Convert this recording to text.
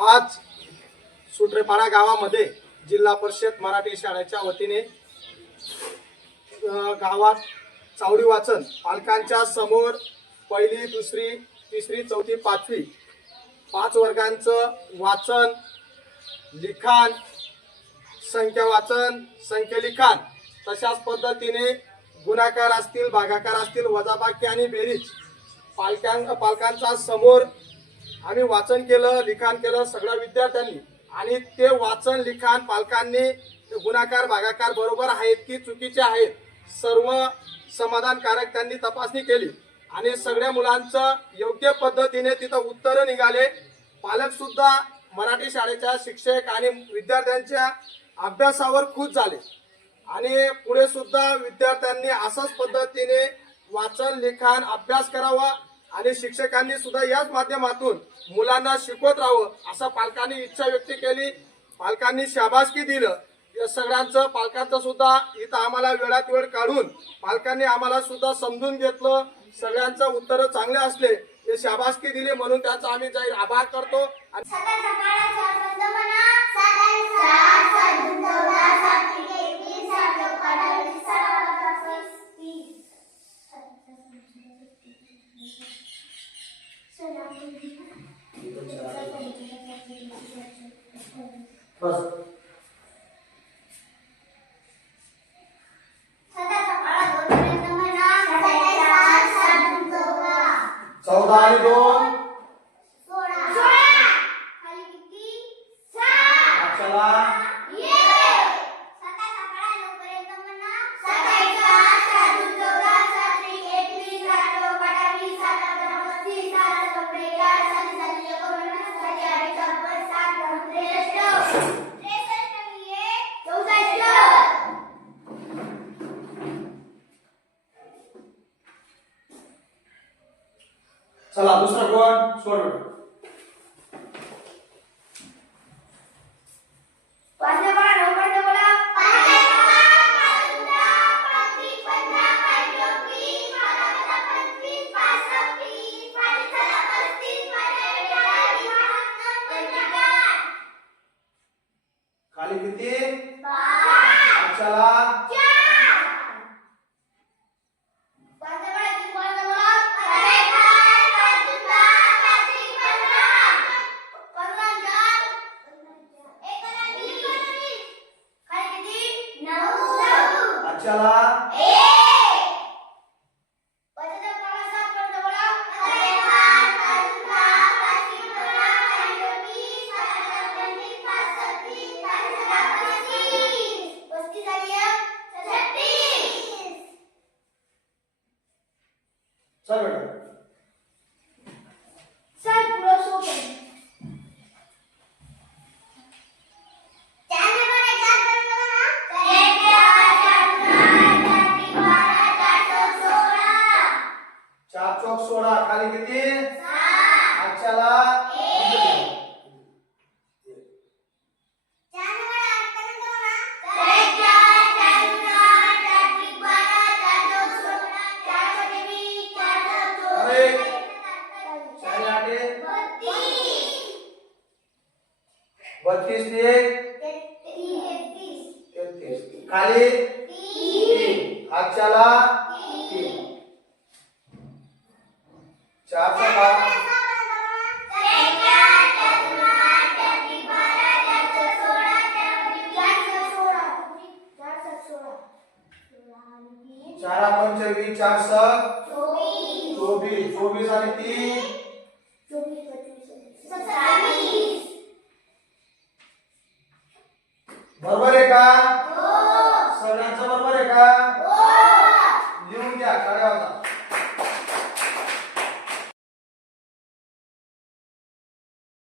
आज सुट्रेपाडा गावामध्ये जिल्हा परिषद मराठी शाळेच्या वतीने गावात चावडी वाचन पालकांच्या समोर पहिली दुसरी तिसरी चौथी पाचवी 5 वर्गांचं वाचन लिखाण संख्या वाचन संख्या लिखाण तशाच पद्धतीने गुणाकार असतील भागाकार असतील वजाबाकी आणि बेरीज पालकांचा समोर आम्ही वाचन केलं लिखाण केलं सगळ्या विद्यार्थ्यांनी आणि ते वाचन लिखाण पालकांनी गुणाकार भागाकार बरोबर आहेत की चुकीचे आहेत सर्व समाधानकारक त्यांनी तपासणी केली आणि सगळ्या मुलांचं योग्य पद्धतीने तिथं उत्तर निघाले। पालक सुद्धा मराठी शाळेच्या शिक्षक आणि विद्यार्थ्यांच्या अभ्यासावर खुश झाले आणि पुढे सुद्धा विद्यार्थ्यांनी अशाच पद्धतीने वाचन लिखाण अभ्यास करावा आणि शिक्षकांनी सुद्धा याच माध्यमातून मुलांना शिकवत राहावं असं पालकांनी इच्छा व्यक्त केली। पालकांनी शाबासकी दिलं या सगळ्यांचं पालकांचं सुद्धा इथं आम्हाला वेळात वेळ काढून पालकांनी आम्हाला सुद्धा समजून घेतलं सगळ्यांचं उत्तर चांगले असले ते शाबासकी दिली म्हणून त्यांचा आम्ही जाहीर आभार करतो। चौदा आणि 2 चला दुसरा कोण सोड खाली किती 5 चला चला चल बेटा सर पूरा सो गए चौक 16 खाली किती 7 चला बत्तीस ने 33 खाली 3 हाथ चला 3 4 से 12 4 पंच 20 4 24 24 आणि 3